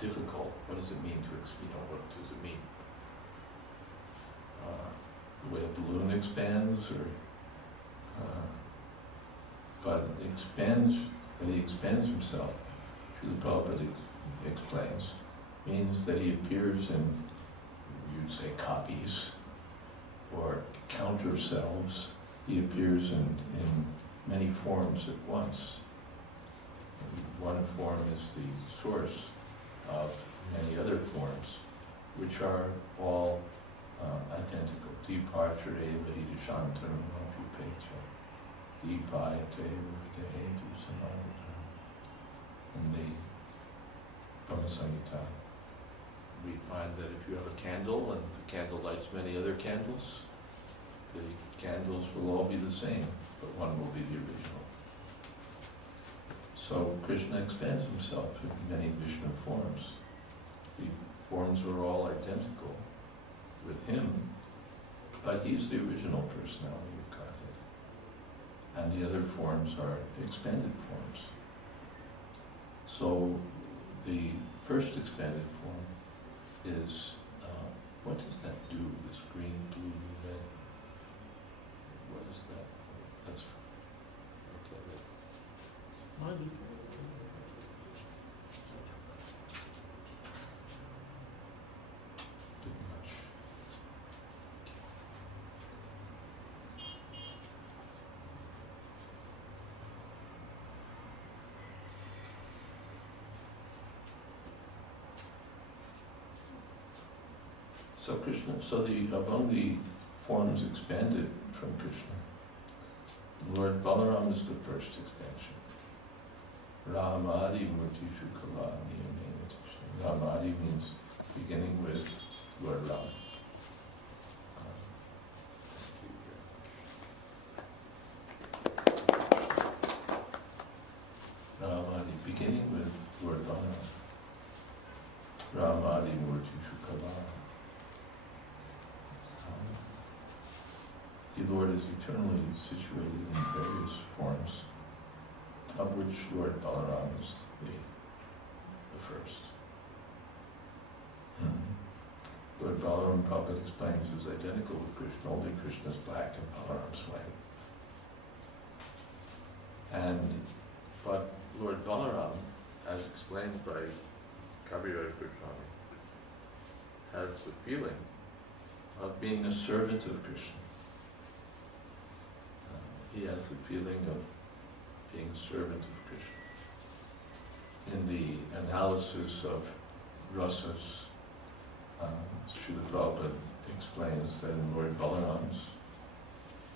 difficult. What does it mean to what does it mean? The way a balloon expands, or but it expands, when he expands himself, Srila Prabhupada explains, means that he appears in, you'd say, copies or counter selves. He appears in many forms at once. One form is the source of many other forms, which are all identical. Departure evadi shantaram apupecha, dipayate vritehetu samadha. In the Brahma Samhita, we find that if you have a candle and the candle lights many other candles, the candles will all be the same, but one will be the original. So Krishna expands himself in many Vishnu forms. The forms are all identical with him, but he's the original personality of Godhead. And the other forms are expanded forms. So the first expanded form is, what does that do, this green, blue, red? What is that? That's, okay. So Krishna, among the forms expanded from Krishna, Lord Balaram is the first expansion. Ramadi Murtishu Kala Niyamena. Ramadi means beginning with Lord Ram. Ramadi, beginning with Lord Balaram. Ramadi Murtishu Kala. The Lord is eternally situated in various forms, of which Lord Balaram is the first. Lord Balaram, Prabhupada explains, is identical with Krishna, only Krishna is black and Balaram's white. But Lord Balaram, as explained by Kaviraj Goswami, has the feeling of being a servant of Krishna. He has the feeling of being a servant of Krishna. In the analysis of rasas, Srila Prabhupada explains that in Lord Balaram's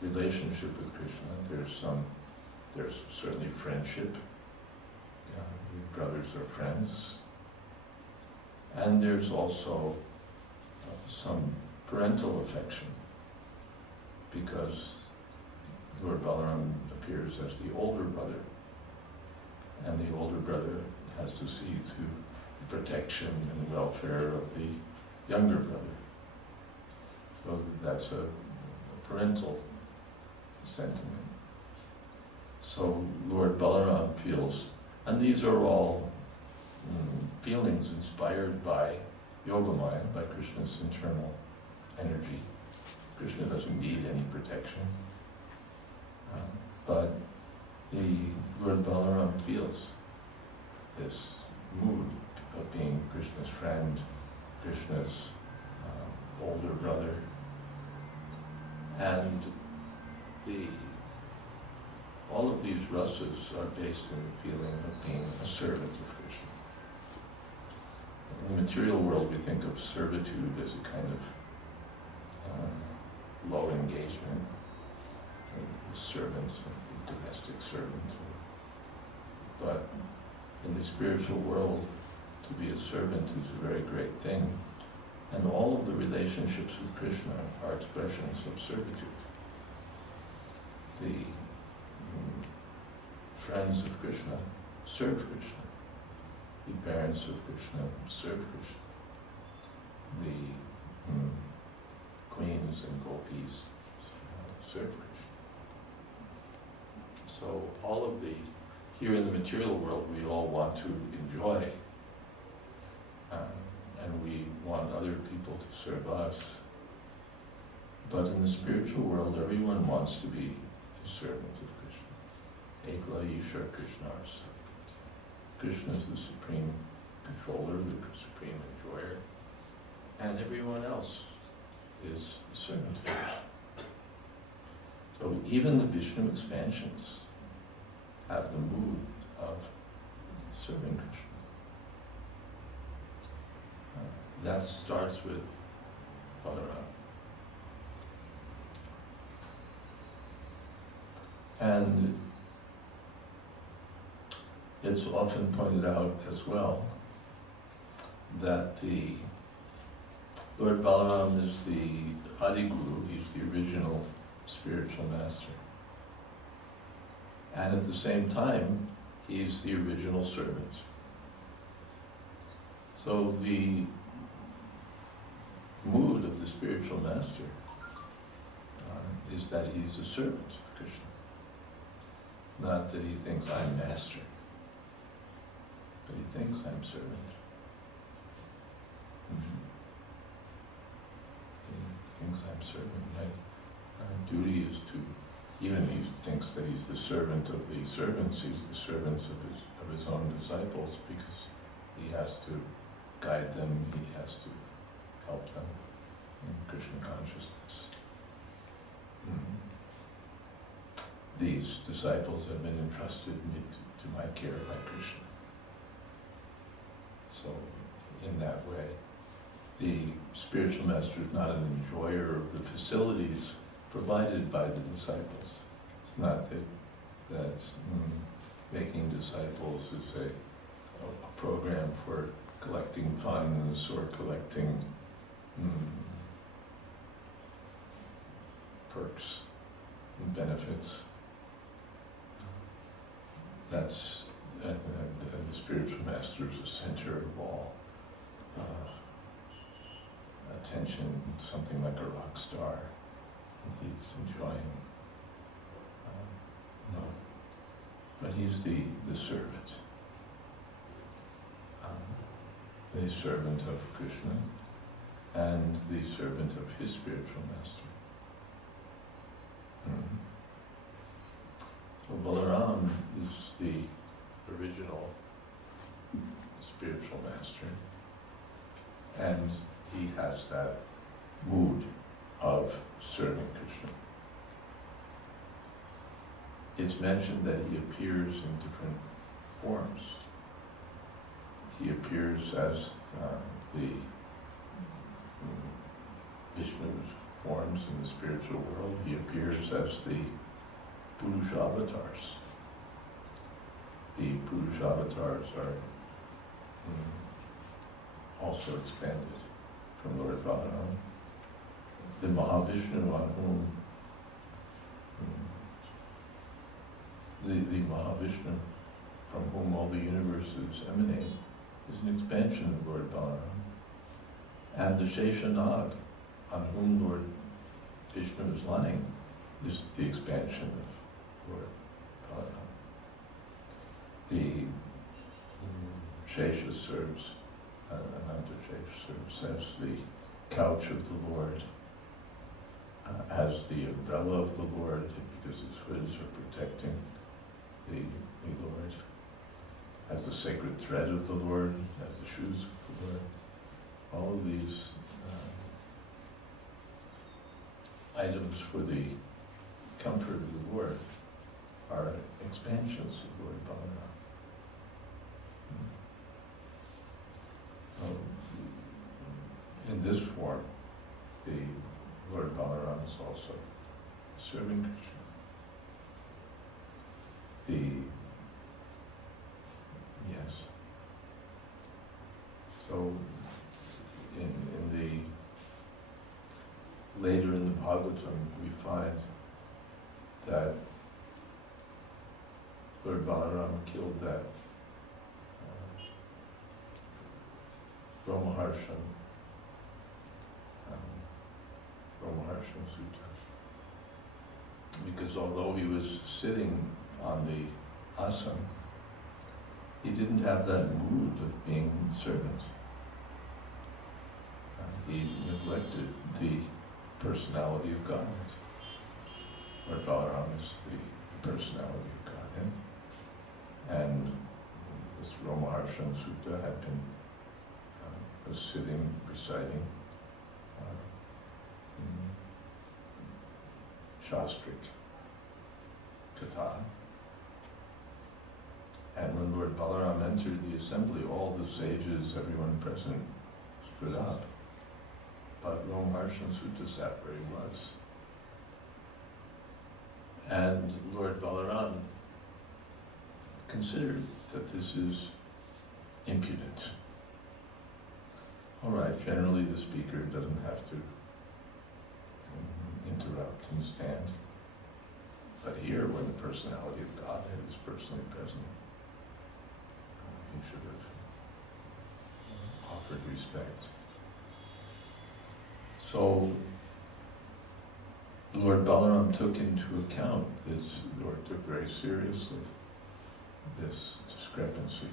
relationship with Krishna, there's certainly friendship. Brothers are friends. And there's also some parental affection, because Lord Balaram appears as the older brother, and the older brother has to see to the protection and welfare of the younger brother. So that's a parental sentiment. So Lord Balaram feels, and these are all feelings inspired by Yogamaya, by Krishna's internal energy. Krishna doesn't need any protection. But the Lord Balaram feels this mood of being Krishna's friend, Krishna's older brother, and all of these rasas are based in the feeling of being a servant of Krishna. In the material world, we think of servitude as a kind of low engagement. Servant, a domestic servant. But in the spiritual world, to be a servant is a very great thing. And all of the relationships with Krishna are expressions of servitude. The friends of Krishna serve Krishna. The parents of Krishna serve Krishna. The queens and gopis serve Krishna. So here in the material world, we all want to enjoy and we want other people to serve us. But in the spiritual world, everyone wants to be the servant of Krishna. Ekla Ishar Krishna Arsa. Krishna is the supreme controller, the supreme enjoyer, and everyone else is the servant of Krishna. So even the Vishnu expansions have the mood of serving Krishna. That starts with Balaram. And it's often pointed out as well that the Lord Balaram is the Adi Guru, he's the original spiritual master. And at the same time, he's the original servant. So the mood of the spiritual master is that he's a servant of Krishna. Not that he thinks I'm master, but he thinks I'm servant. He thinks I'm servant. My duty is to, even he thinks that he's the servant of the servants, he's the servants of his own disciples, because he has to guide them, he has to help them in Krishna consciousness. These disciples have been entrusted to my care by Krishna. So, in that way, the spiritual master is not an enjoyer of the facilities provided by the disciples. It's not that making disciples is a program for collecting funds or collecting perks and benefits. That's the spiritual master is the center of all attention, something like a rock star. He's enjoying, but he's the servant. The servant of Krishna and the servant of his spiritual master. So Balaram is the original spiritual master, and he has that mood of serving Krishna. It's mentioned that he appears in different forms. He appears as the Vishnu's forms in the spiritual world. He appears as the Purusha avatars. The Purusha avatars are also expanded from Lord Balaram. The Mahavishnu on whom the Mahavishnu from whom all the universes emanate is an expansion of Lord Balaram. And the Sheshanag on whom Lord Vishnu is lying is the expansion of Lord Balaram. The Shesha serves, Ananta Shesha serves as the couch of the Lord, as the umbrella of the Lord, because his hoods are protecting the Lord, as the sacred thread of the Lord, as the shoes of the Lord. All of these items for the comfort of the Lord are expansions of Lord Balaram. In this form, the Lord Balaram is also serving Krishna. So, in the later in the Bhagavatam, we find that Lord Balaram killed that Brahmaharshan Sutta. Because although he was sitting on the asana, he didn't have that mood of being servant. he neglected the personality of Godhead. Lord Balaram is the personality of Godhead. And this Romaharshan Sutta had been, was sitting, reciting Shastric Katha. And when Lord Balaram entered the assembly, all the sages, everyone present, stood up. But Romaharshan Sutta sat where he was. And Lord Balaram considered that this is impudent. All right, generally the speaker doesn't have to interrupt and stand. But here, when the personality of Godhead is personally present, he should have offered respect. So, Lord Balaram took into account this, or took very seriously, this discrepancy.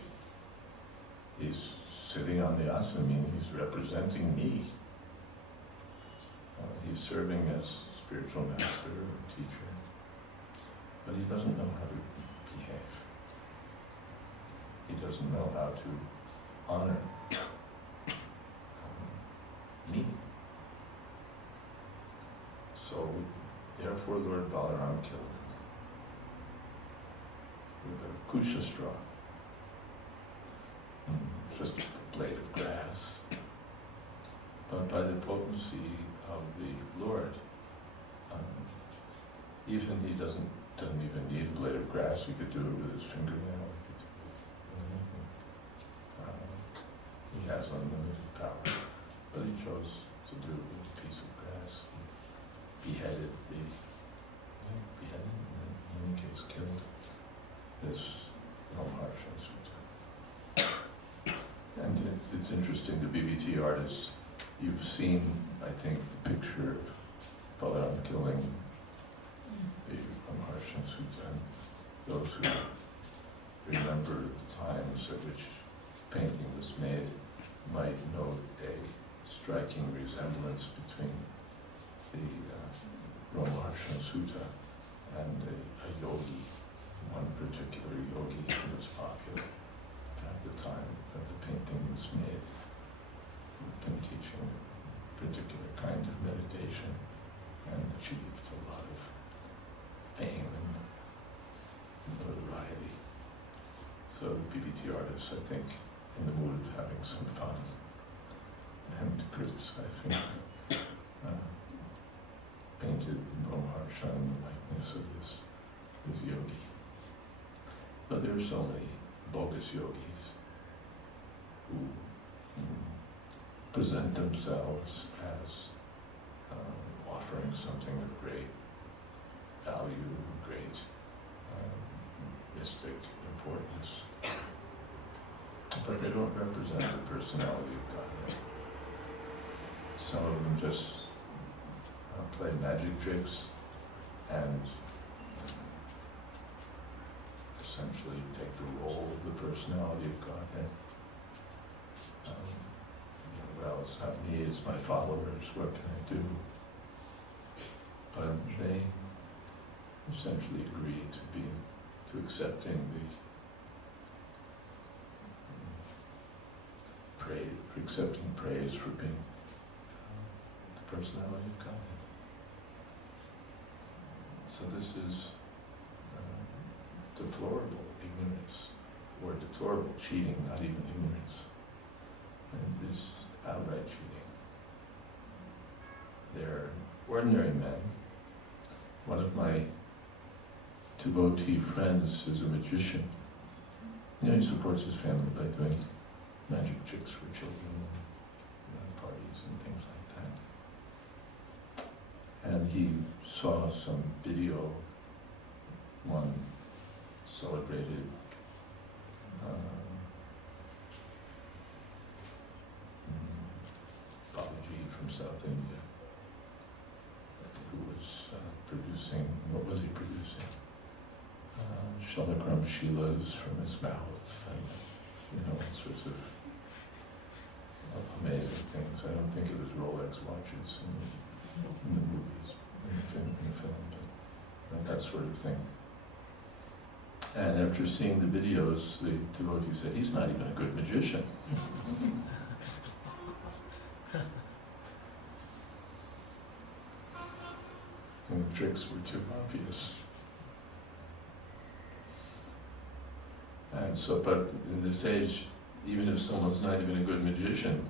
He's sitting on the asana, meaning he's representing me. He's serving as spiritual master or teacher, but he doesn't know how to behave. He doesn't know how to honor me. So, therefore, Lord Balaram killed him with a kusha straw, just a blade of grass. But by the potency of the Lord, even he doesn't even need a blade of grass. He could do it with his fingernail. He has unlimited power, but he chose to do it with a piece of grass. He beheaded in any case killed this Romaharshan Sutta. And it's interesting, the BBT artists, you've seen, I think, the picture of Balaram killing the Romaharshan Sutta, and those who remember the times at which painting was made might note a striking resemblance between the Romaharshan Sutta and a yogi, one particular yogi who was popular at the time that the painting was made, who'd been teaching a particular kind of meditation and achieved a lot of fame and notoriety. So BBT artists, I think, in the mood of having some fun and criticizing, painted Romaharshan in the likeness of this yogi. But there are so many bogus yogis who present themselves as offering something of great value, great mystic importance. But they don't represent the personality of God. Some of them just play magic tricks and essentially take the role of the personality of Godhead. Well, it's not me, it's my followers, what can I do? But they essentially agree to accepting accepting praise for being the personality of Godhead. So this is deplorable ignorance, or deplorable cheating, not even ignorance. And this outright cheating. They're ordinary men. One of my devotee friends is a magician. He supports his family by doing magic tricks for children, parties and things like that. And he saw some video, one celebrated Babaji from South India, who was producing, what was he producing? Shalakram Shilas from his mouth, and all sorts of amazing things. I don't think it was that sort of thing. And after seeing the videos, the devotee said, he's not even a good magician. And the tricks were too obvious. And so, but in this age, even if someone's not even a good magician,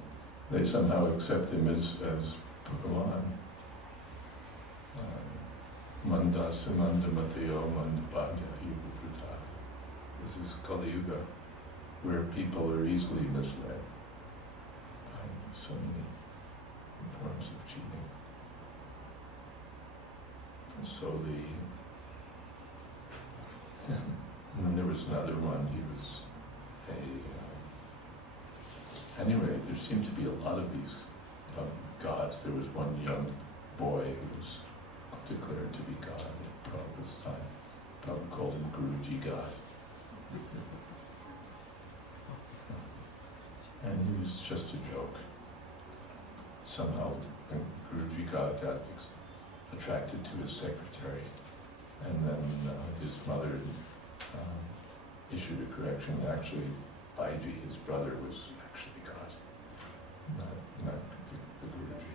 they somehow accept him as Bhagavan. Manda Samanda Matayo Manda Bhagya Yuga Prata. This is Kali Yuga, where people are easily misled by so many forms of cheating. And so and then there was another one, he was anyway, there seemed to be a lot of these gods. There was one young boy who was declared to be God at Prabhupada's time. Prabhupada called him Guruji God. And he was just a joke. Somehow Guruji God got attracted to his secretary, and then his mother issued a correction. Actually, Baiji, his brother, was actually God, not the Guruji.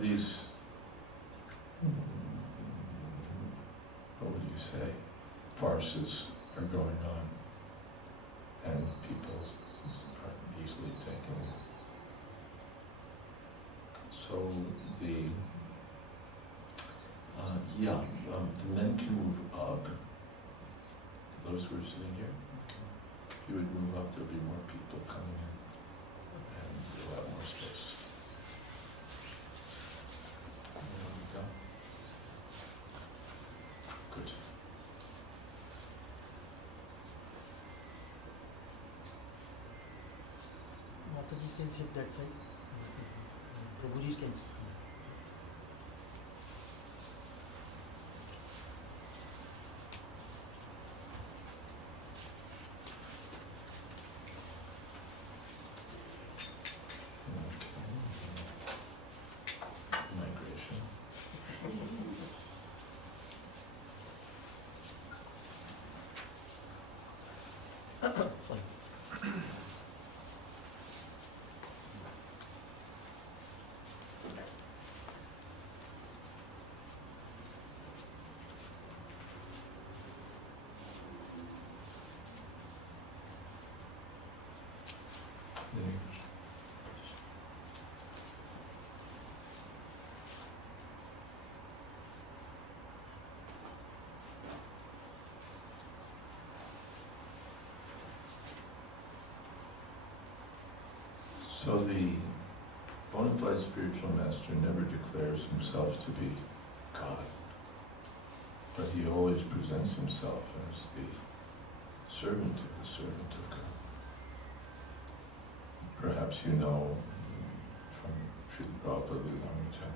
These, what would you say, farces are going on, and people are easily taken. So the the men can move up. Those who are sitting here, if you would move up, there'll be more people coming in, and we'll have more space. There we go. Good. Mataji can sit that side. Prabhuji can sit. So the bona fide spiritual master never declares himself to be God, but he always presents himself as the servant of God. Perhaps you know from Srila Prabhupada Lilamrita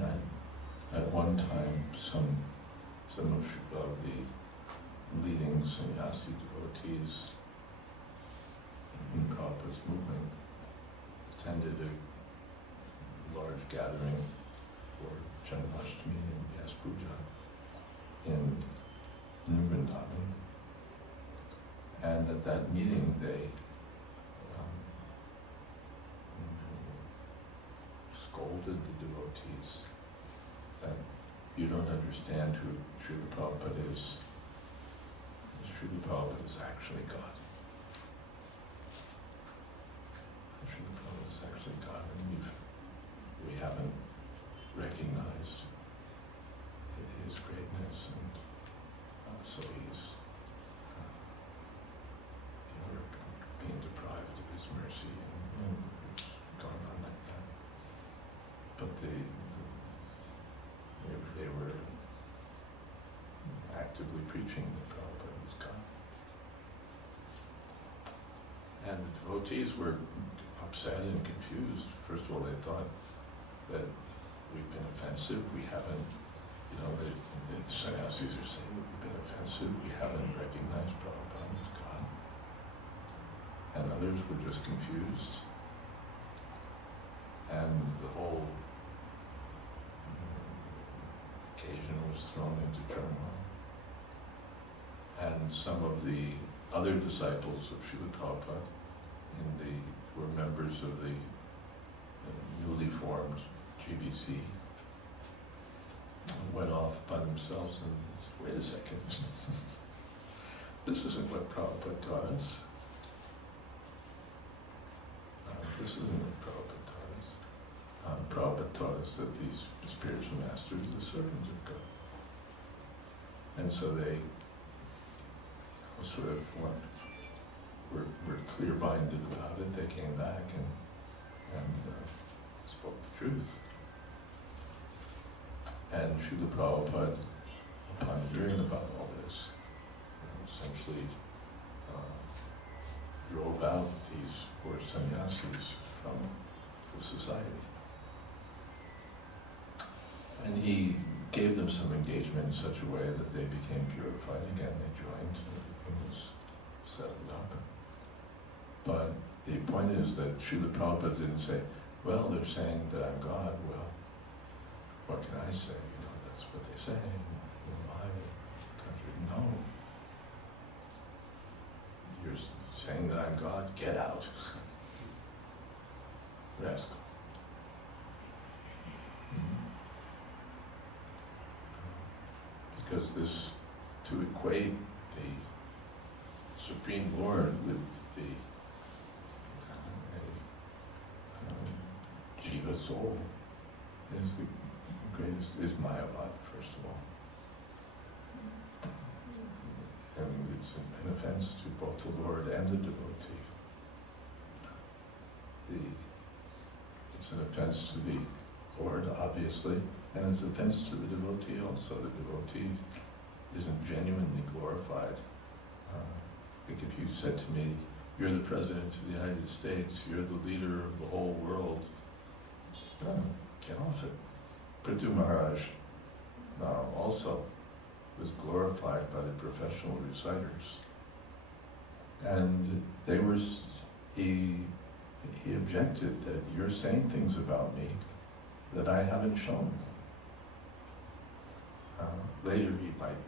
that at one time some of the leading sannyasi devotees in Prabhupada's movement attended a large gathering for Janmashtami and Vyas Puja in New Vrindavan. And at that meeting they scolded the devotees that you don't understand who Srila Prabhupada is. Srila Prabhupada is actually God. Srila Prabhupada is actually God, and we haven't recognized his greatness, and so he's we're being deprived of his mercy, and it's going on like that. But they were actively preaching that Prabhupada was God. And the devotees were upset and confused. First of all, they thought that we've been offensive. We haven't, the sannyasis are saying that we've been offensive. We haven't recognized Prabhupada as God. And others were just confused. And the whole was thrown into turmoil. And some of the other disciples of Srila Prabhupada who were members of the newly formed GBC went off by themselves and said, wait a second, this isn't what Prabhupada taught us. This isn't what Prabhupada taught us. Prabhupada taught us that these spiritual masters are the servants of God. And so they sort of were clear-minded about it. They came back and spoke the truth. And Srila Prabhupada, upon hearing about all this, essentially drove out these four sannyasis from the society. And he gave them some engagement in such a way that they became purified again. They joined, everything was settled up. But the point is that Srila Prabhupada didn't say, well, they're saying that I'm God. Well, what can I say? That's what they say. No. You're saying that I'm God? Get out. Rascals. Because to equate the Supreme Lord with the Jiva soul is the greatest, is Mayavad, first of all. And it's an offense to both the Lord and the devotee. It's an offense to the Lord, obviously, and it's an offense to the devotee also. The devotee isn't genuinely glorified. Like if you said to me, you're the President of the United States, you're the leader of the whole world, no, get off it. Prithu Maharaj also was glorified by the professional reciters. And he objected that you're saying things about me that I haven't shown. Later he might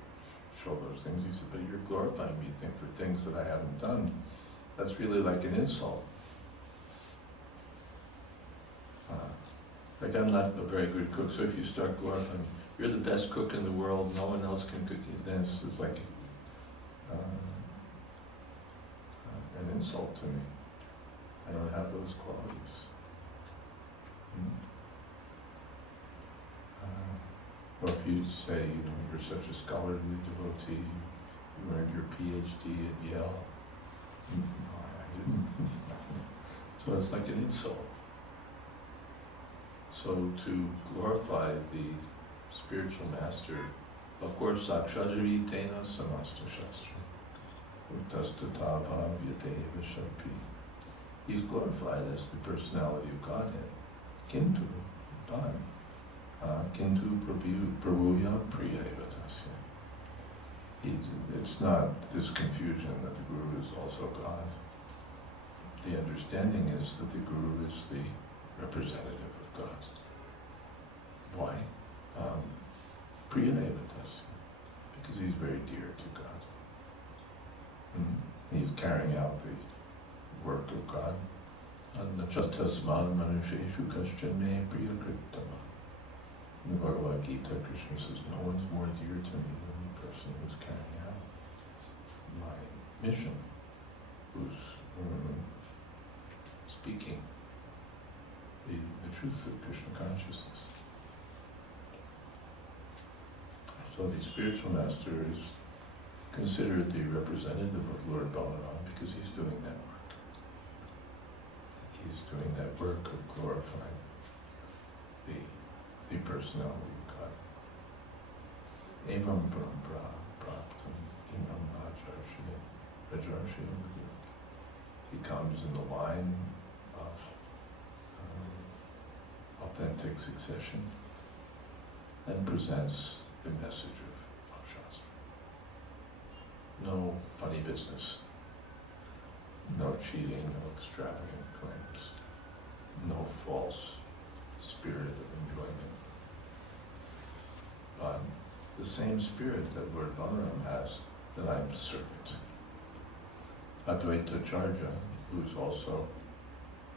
show those things. He said, but you're glorifying me for things that I haven't done. That's really like an insult. Like I'm not a very good cook, so if you start glorifying, you're the best cook in the world, no one else can cook it, then it's like an insult to me. I don't have those qualities. Or if you say, you're such a scholarly devotee, you earned your PhD at Yale. No, I didn't. So it's like an insult. So to glorify the spiritual master, of course, Sakshadari Tena Samasta Shastra. Uttastatava Vyateva Shapi. He's glorified as the personality of Godhead. Kintu, but Kintu Prabhuya Priya Evatasya. It's not this confusion that the Guru is also God. The understanding is that the Guru is the representative of God. Why? Priya Evatasya. Because he's very dear to God. He's carrying out the work of God. Nachastasman Manusheshu Kaschan Me Priya Krittama. In the Bhagavad Gita, Krishna says, no one's more dear to me than the person who's carrying out my mission, who's speaking the truth of Krishna consciousness. So the spiritual master is considered the representative of Lord Balaram because he's doing that work. He's doing that work of glorifying the personality of God. Evam Brahma Praptam Imam Rajarshiyam. He comes in the line of authentic succession and presents the message of Shastra. No funny business, no cheating, no extravagant claims, no false spirit of enjoyment, but the same spirit that Lord Balaram has, that I'm the servant. Advaita Acharya, who's also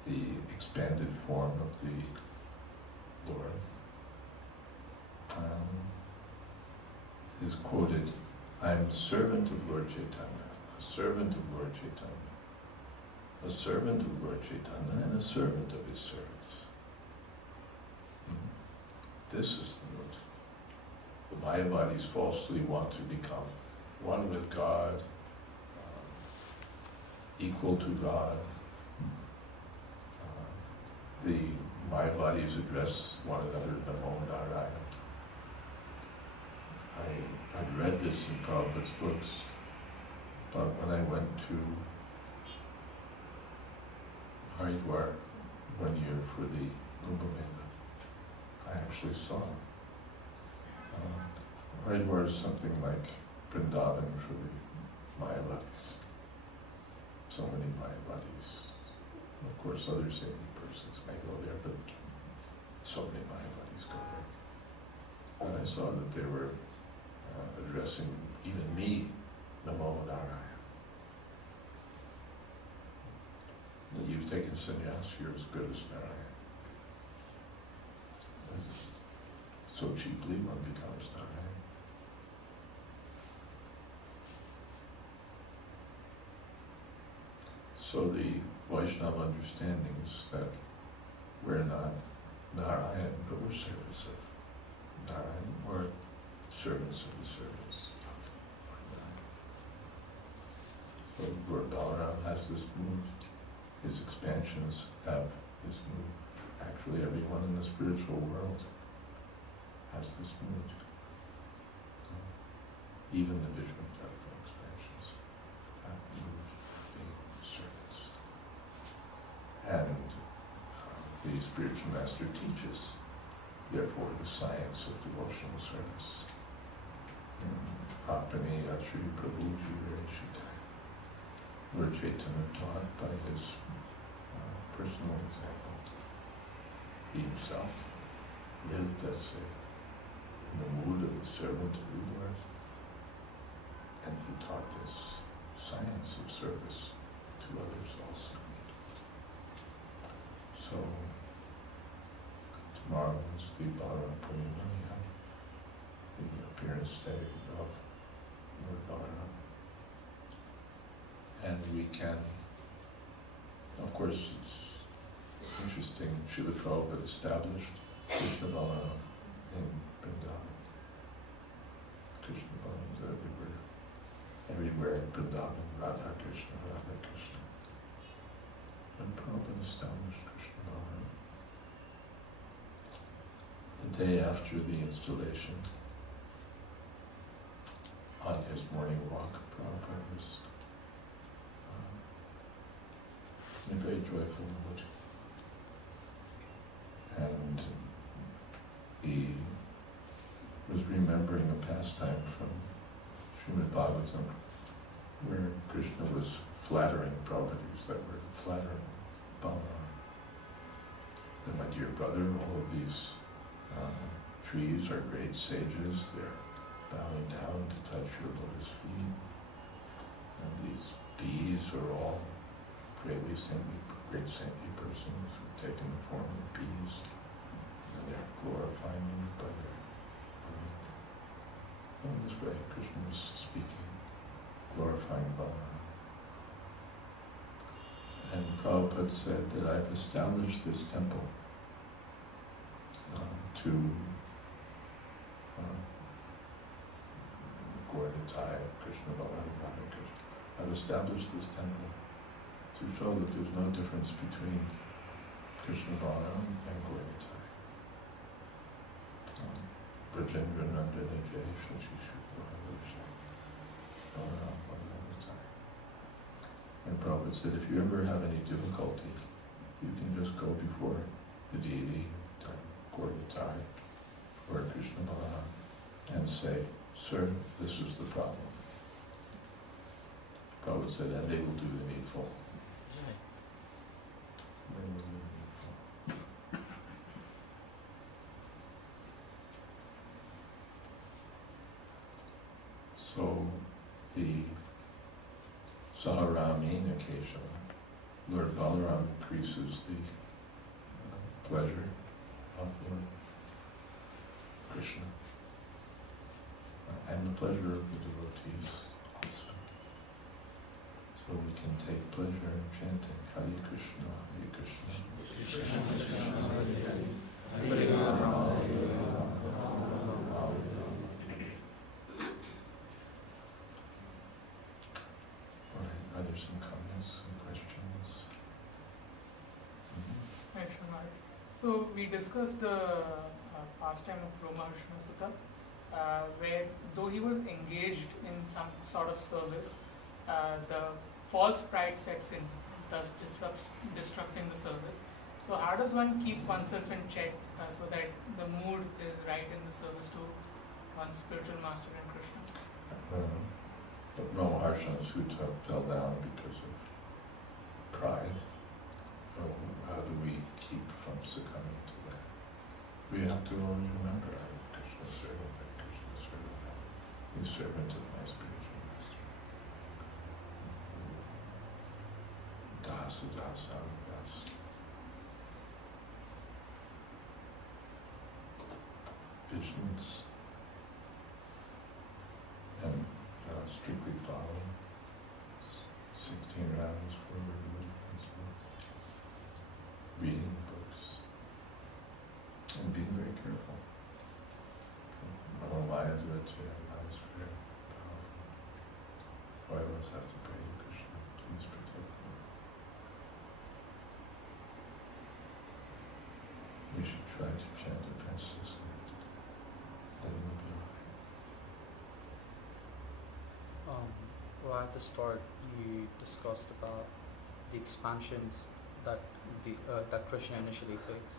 the expanded form of the Lord, is quoted, I'm a servant of Lord Chaitanya, a servant of Lord Chaitanya, a servant of Lord Chaitanya, and a servant of his servants. This is the mood. The Mayavadis falsely want to become one with God, equal to God. The Mayavadis address one another Namo Narayana. I'd read this in Prabhupada's books, but when I went to Haridwar one year for the Kumbh Mela, I actually saw Haridwar is something like Vrindavan for the Mayavadis. So many Mayavadis. Of course, other saintly persons may go there, but so many Mayavadis go there. And I saw that they were addressing even me, Namo Narayana. That you've taken sannyas, you're as good as Narayana. So cheaply one becomes Narayana. So the Vaishnava understanding is that we're not Narayana, but we're servants of Narayana, or servants of the servants of Narayana. So Lord Balaram has this mood. His expansions have this mood. Actually, everyone in the spiritual world has this mood. Even the visual technical expansions have the mood of being servants. And the spiritual master teaches, therefore, the science of devotional service. Apani Achari Prabhuji Reshita. Lord Chaitanya taught by his personal example. He himself lived as in the mood of the servant of the Lord. And he taught this science of service to others also. So, tomorrow is the Balaram Purnima, the appearance day of Lord Balaram. And we can, of course, it's interesting, Srila Prabhupada established Krishna Balaram in Vrindavan. Krishna Balaram is everywhere in Vrindavan, Radha Krishna, Radha Krishna. And Prabhupada established Krishna Balaram. The day after the installation, on his morning walk, Prabhupada was in a very joyful mood. And he was remembering a pastime from Srimad Bhagavatam, where Krishna was flattering Prabhupada, that were flattering Balaram. And my dear brother, all of these trees are great sages. They're bowing down to touch your lotus feet. And these bees are all great saintly persons who've taken the form of bees. And they're glorifying you by their in this way, Krishna was speaking, glorifying Balaram. And Prabhupada said that I've established this temple to Gauratai, Krishna Balaram, Radha Krishna. I've established this temple to show that there's no difference between Krishna Balaram and Gauratai. Brajendra Nandana Jai Shachi Shukla Balaram Balaram. And Prabhupada said, if you ever have any difficulty, you can just go before the deity, Gauratai, or Krishna Balaram, and say, sir, this is the problem. Prabhupada said, and they will do the needful. They will do the needful. So the Saharamine occasion, Lord Balaram increases the pleasure of Lord Krishna and the pleasure of the devotees also. So we can take pleasure in chanting Hare Krishna, Hare Krishna. Krishna Krishna Hare Hare, Hare Rama, Hare Rama, Rama Rama, All right, are there some comments, some questions? Right, Maharaj. So we discussed the pastime of Romaharshana Sutta, where though he was engaged in some sort of service, the false pride sets in, thus disrupting the service. So how does one keep oneself in check so that the mood is right in the service to one's spiritual master and Krishna? The Maharshana Sutta fell down because of pride. So how do we keep from succumbing to that? We have to always remember I'm Krishna's servant, I'm Krishna's servant, I'm the servant of my spiritual master. Dasa dasa dasa. Vigilance and strictly following 16 rounds forward, reading books, and being very careful. Mahamaya Dvaita is very powerful. I always have to pray to Krishna, please protect me. We should try to chant it consistently. Then we'll be alright. Well, at the start, you discussed about the expansions that that Krishna initially takes,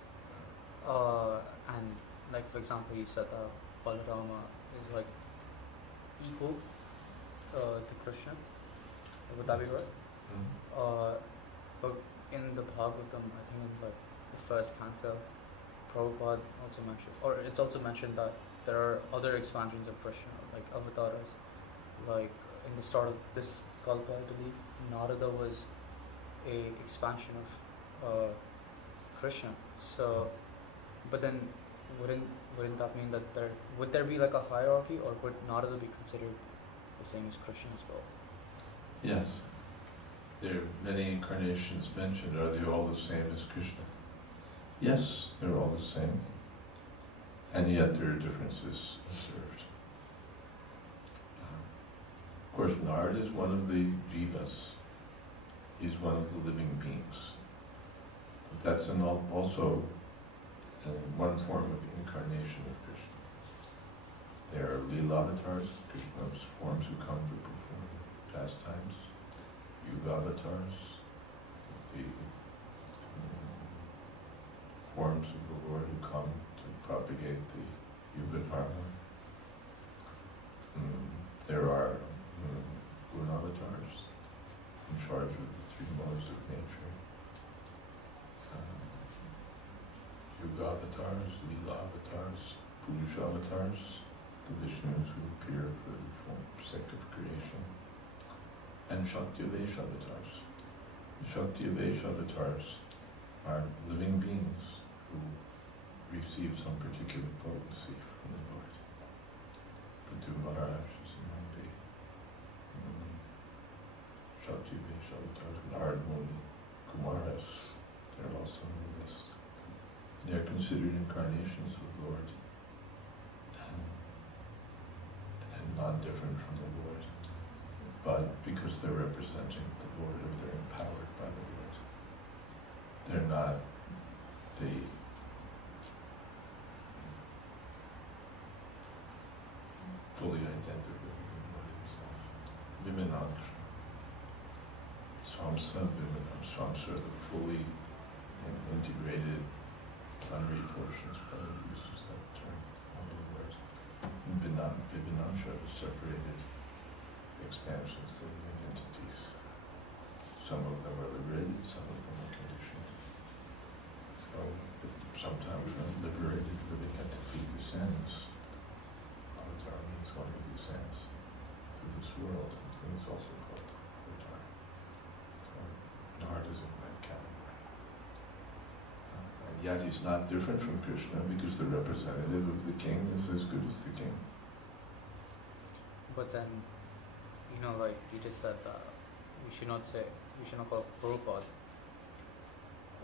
and like for example, you said that Balarama is like equal to Krishna. Would that be right? Mm-hmm. But in the Bhagavatam, I think in like the first canto, Prabhupada also mentioned, or it's also mentioned that there are other expansions of Krishna, like avatars. Like in the start of this Kalpa, I believe, Narada was a expansion of Krishna. So, but then wouldn't that mean that would there be like a hierarchy, or would Narada be considered the same as Krishna as well? Yes. There are many incarnations mentioned. Are they all the same as Krishna? Yes, they're all the same. And yet there are differences observed. Of course, Narada is one of the jivas. He's one of the living beings. But that's also one form of incarnation of Krishna. There are Leela avatars, Krishna's forms who come to perform pastimes. Yuga avatars, the forms of the Lord who come to propagate the Yuga Dharma. There are Gunavatars in charge of the three modes of nature. Yuga avatars, Leela avatars, Purusha avatars, the Vishnus who appear for the sake of creation, and Shakti-Avesha avatars. The Shakti-Avesha avatars are living beings who receive some particular potency from the Lord. Prithu Maharaj is among the Shakti-Avesha avatars. Narad Muni, Kumaras, they're also on the list. They're considered incarnations of the Lord and not different from the Lord. But because they're representing the Lord, or they're empowered by the Lord, they're not the fully identical with the Lord himself. Vimanaksh, Swamsa, Swamsa, the fully integrated plenary portions, Prabhupada uses that term on the Lord. Vibhinansha, the separated expansions, the living entities. Some of them are liberated, some of them are conditioned. So sometimes when a liberated living entity descends, Avatar means one who descends. yet he's not different from Krishna because the representative of the king is as good as the king. But then, like you just said that we should not call Prabhupada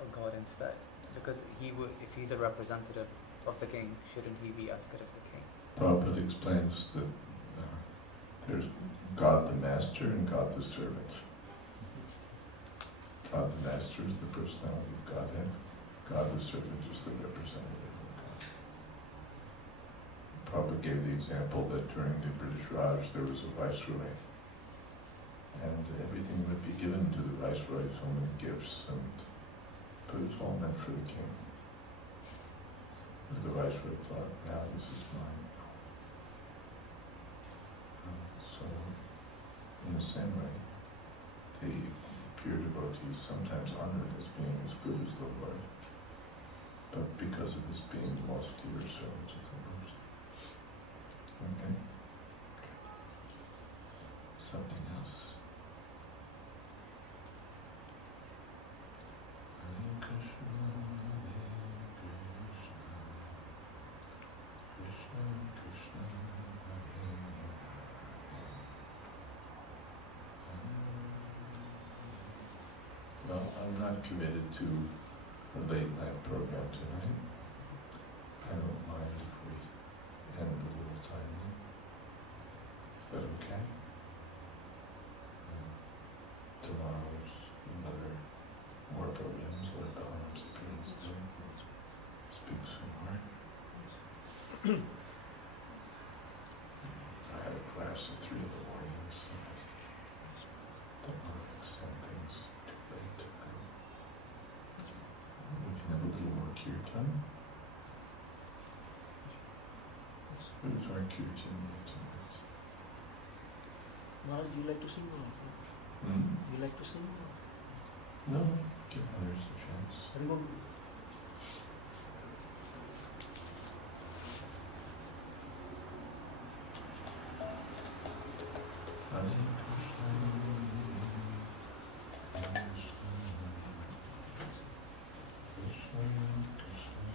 a god instead, because if he's a representative of the king, shouldn't he be as good as the king? Prabhupada explains that there's God the Master and God the Servant. God the Master is the personality of Godhead. God the Servant is the representative of God. Prabhupada gave the example that during the British Raj there was a viceroy, and everything would be given to the viceroy, so many gifts, but it was all meant for the king. But the viceroy thought, now this is mine. So, in the same way, the pure devotees sometimes honor it as being as good as the Lord, but because of his being the most dear servants of the Lord. Okay? Something else. Hare Krishna, Krishna Krishna, Hare Hare. Well, I'm not committed to a late night program tonight. I don't mind if we end a little timely. Is that okay? Tomorrow's more programs like the arms appearance there. Speak some more. I had a class at 3 in the morning, so I don't want to extend things too late tonight. We can have a little more kirtan. Who's our kirtan tonight? Maharaj, you like to sing or not? You like to sing? No, give others a chance. Very good. Hare Krishna, Krishna Krishna.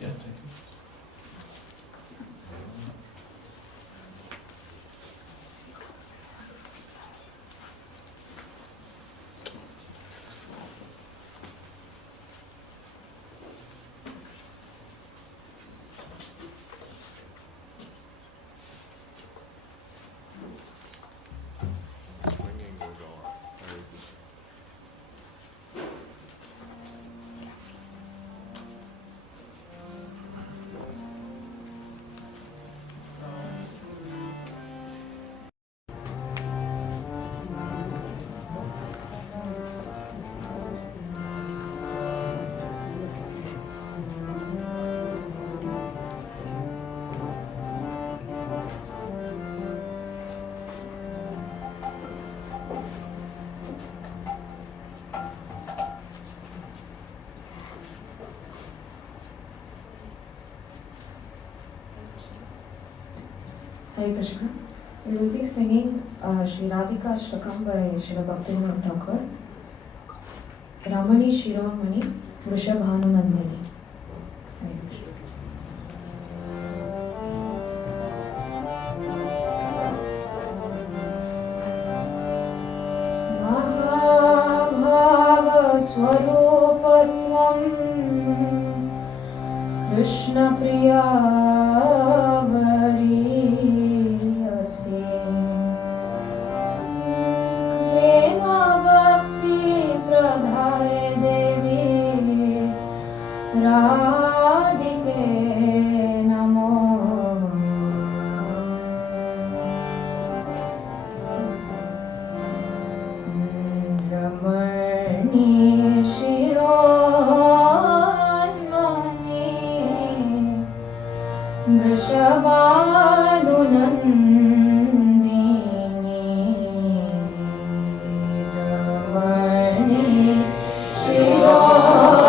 Yeah, take it. Singing will go on. Hare Krishna. Hare Krishna. We will be singing Sri Radhika Ashtakam by Srila Bhaktivinoda Thakur. Ramani Shiromani Vrishabhanu Nandini. Hare Krishna. Mahabhava Swarupatvam Krishna Priya Radhike Namo Ramani Shiromani Vrishabhanu Nandini Ramani Shiromani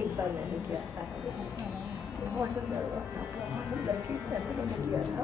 एक बार मैंने किया था, बहुत सुंदर हुआ था, बहुत सुंदर कीर्तन मैंने किया था।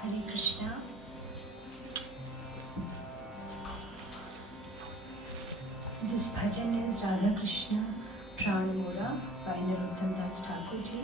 Hare Krishna. This bhajan is Radha Krishna Pranamura by Narottam Das Thakur ji.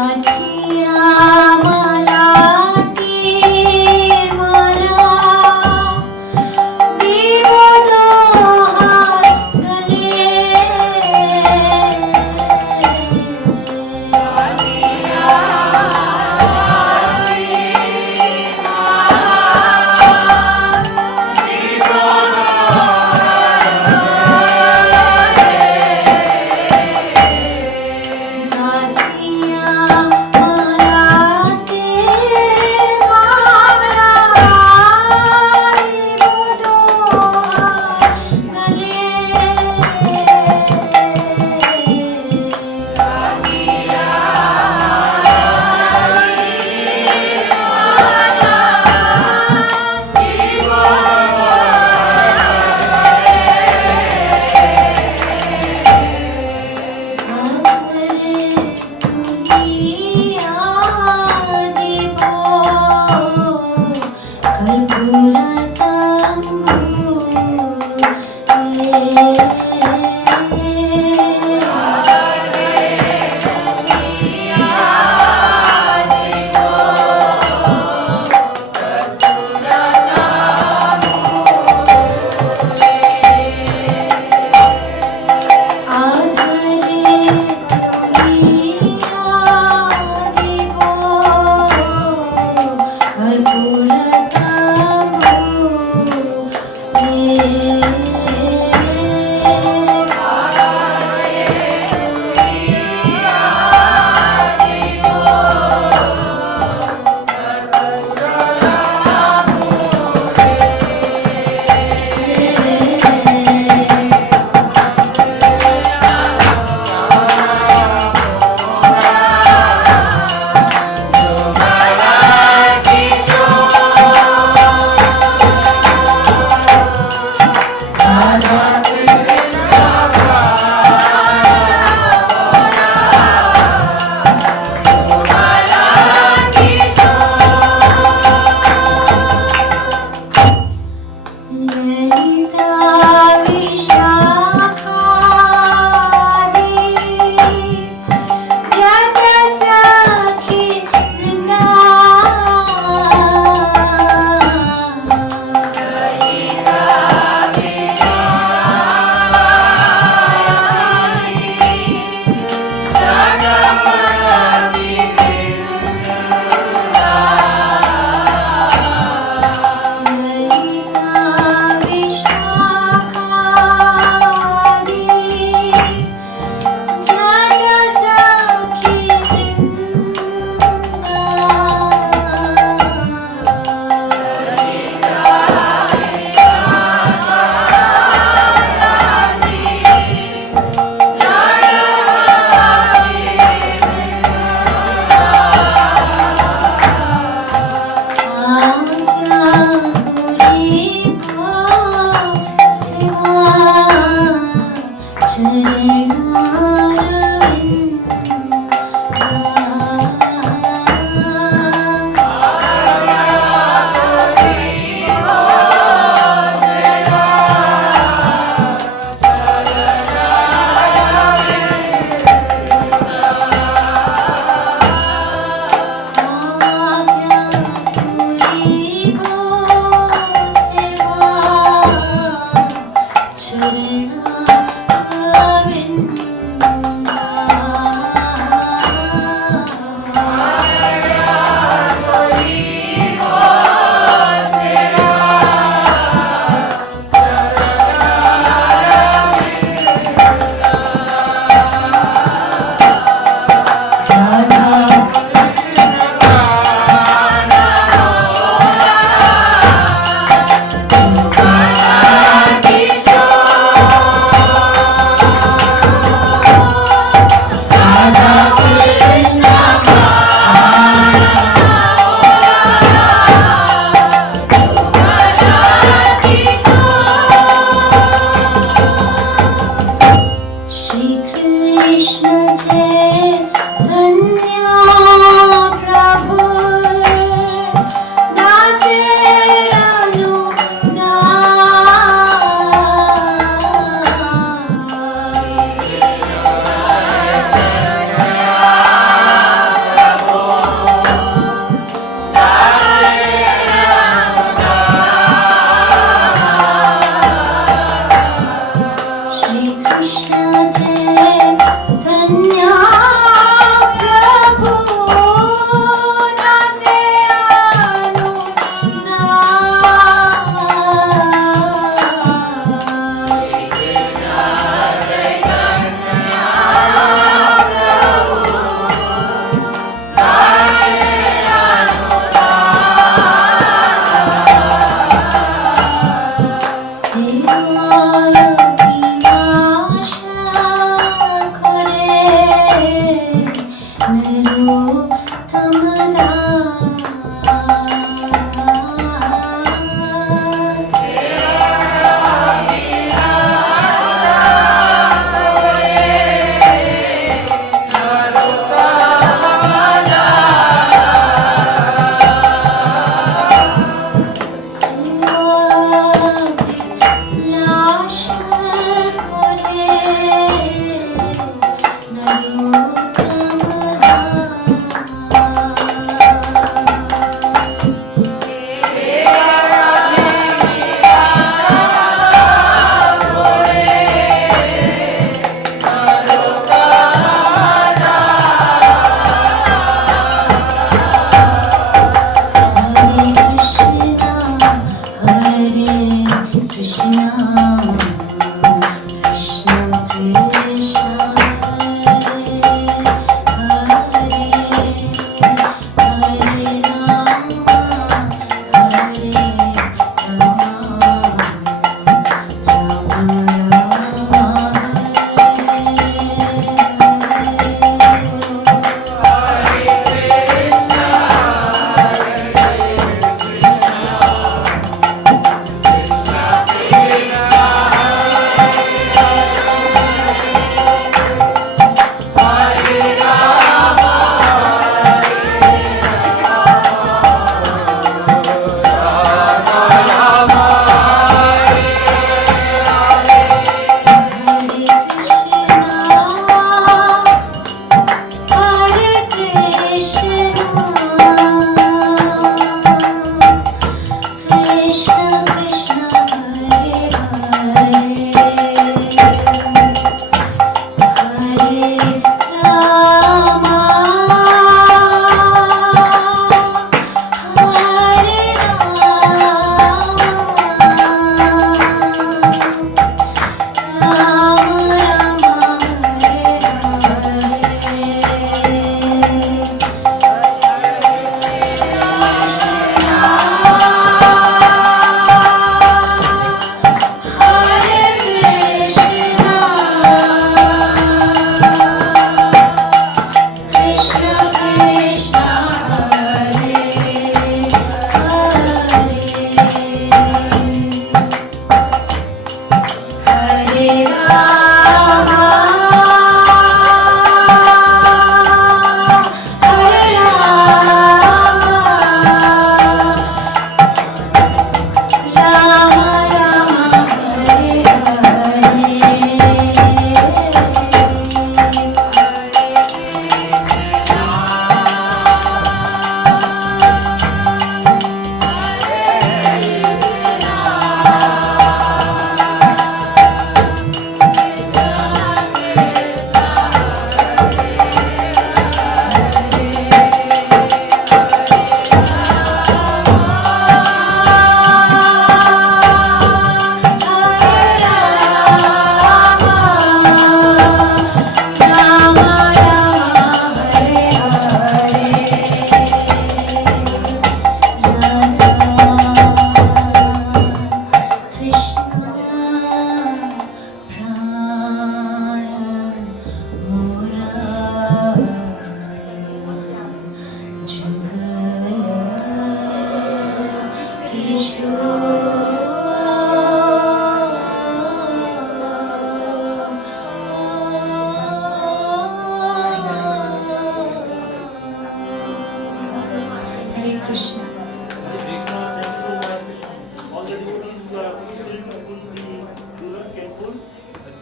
Maharaj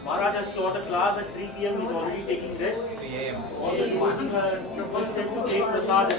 Maharaj has taught a class at 3 p.m. He's already taking rest. All the devotees are to take prasad.